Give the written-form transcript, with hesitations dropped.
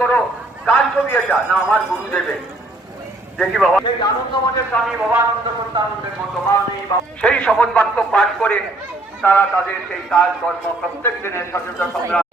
করো। কার ছবি এটা? না, আমার গুরুদেবের। দেখি বাবা, সেই আনন্দমঠের স্বামী ভবানন্দ সত্যানন্দের মতো মা নেই বাবা। সেই শপথ বাক্য পাঠ করে তারা তাদের সেই কাজ কর্ম প্রত্যেক দিনের সচেতন সংগ্রাম